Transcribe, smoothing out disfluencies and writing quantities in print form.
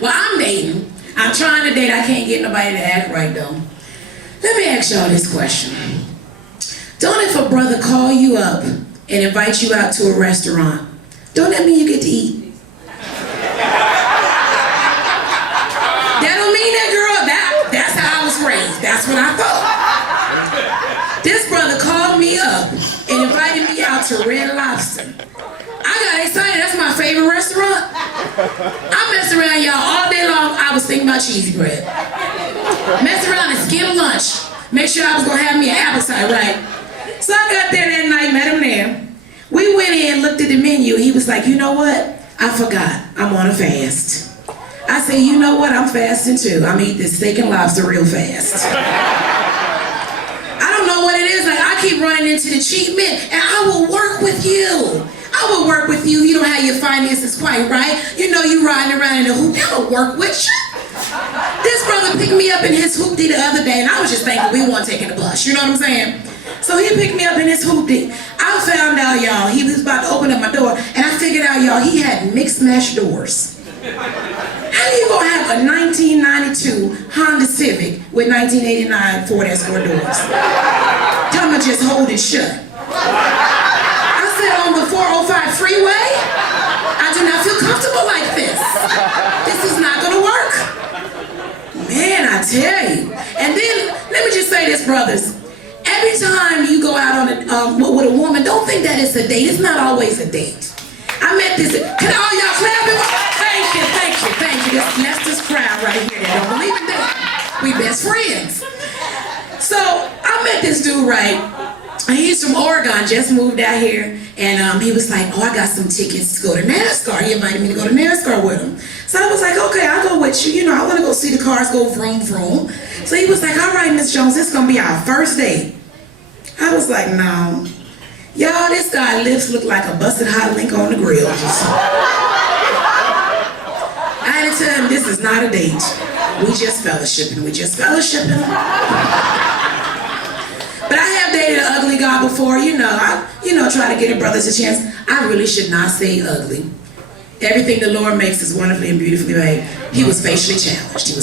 Well, I'm dating. I'm trying to date. I can't get nobody to act right though. Let me ask y'all this question. Don't if a brother call you up and invite you out to a restaurant, don't that mean you get to eat? That don't mean that, girl. That's how I was raised. That's what I thought. This brother called me up and invited me out to Red Lobster. I got excited. That's my favorite restaurant. I messed around, y'all, all day long. I was thinking about cheesy bread. Messed around and skipped lunch. Make sure I was gonna have me an appetite, right? So I got there that night, met him there. We went in, looked at the menu. He was like, you know what? I forgot. I'm on a fast. I said, you know what? I'm fasting too. I'm eating this steak and lobster real fast. I don't know what it is. Like, I keep running into the cheap men, and I will work with you. I will work with you. You don't have your finances quite right. You know you riding around in a hoopty. I will work with you. This brother picked me up in his hoopty the other day, and I was just thinking we weren't taking the bus. You know what I'm saying? So he picked me up in his hoopty. I found out, y'all, he was about to open up my door, and I figured out, y'all, he had mixed mesh doors. How you gonna have a 1992 Honda Civic with 1989 Ford Escort doors? Tell me just hold it shut. I said, on the 405 freeway, I do not feel comfortable like this. This is not gonna work. Man, I tell you. And then, let me just say this, brothers. Every time you go out on with a woman, don't think that it's a date. It's not always a date. I met this, can all y'all clap it? Thank you. That's this crowd right here that don't believe in that. We best friends. So, I met this dude, right? He's from Oregon, just moved out here, and he was like, oh, I got some tickets to go to NASCAR. He invited me to go to NASCAR with him. So I was like, okay, I'll go with you. You know, I want to go see the cars go vroom, vroom. So he was like, all right, Miss Jones, this is going to be our first date. I was like, no. Y'all, this guy lips look like a busted hot link on the grill. I had to tell him this is not a date. We just fellowshipping. But I have dated an ugly guy before, I try to get a brothers a chance. I really should not say ugly. Everything the Lord makes is wonderfully and beautifully made. He was facially challenged.